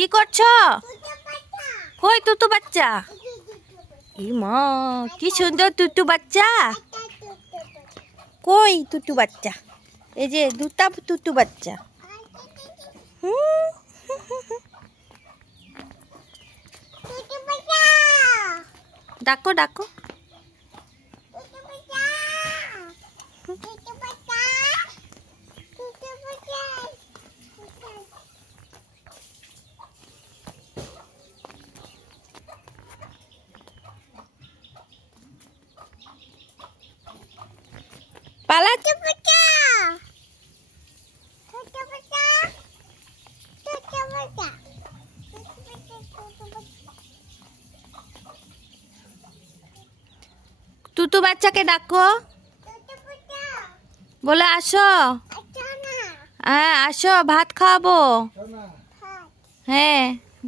কি করছো? কই তুতু বাচ্চা? ই মা, কি সুন্দর তুতু বাচ্চা। কই তুতু বাচ্চা? এই যে দুটা তুতু বাচ্চা। ডাকো ডাকো। পালাতে বাচ্চা। তুতু বাচ্চাকে ডাকো, বলে আসো। হ্যাঁ আসো, ভাত খাওয়াবো। হ্যাঁ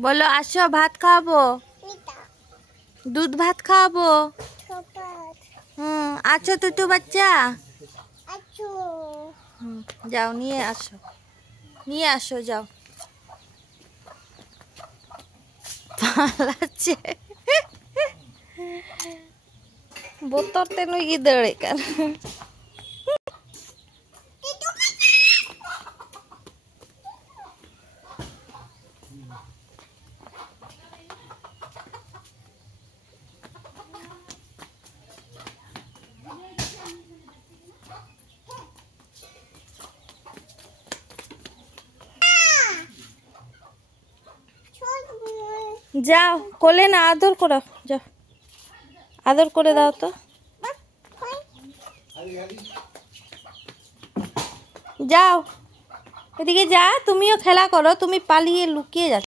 বলো আসো, ভাত খাওয়াবো, দুধ ভাত খাওয়াবো। আছো তুতু বাচ্চা? যাও নিয়ে আসো, নিয়ে আসো যাও। পালাচ্ছে বোতল তেন গিয়ে kan. যাও কোলে না, আদর করো, যাও আদর করে দাও তো। যাও এদিকে যা, তুমিও খেলা করো, তুমি পালিয়ে লুকিয়ে যাচ্ছ।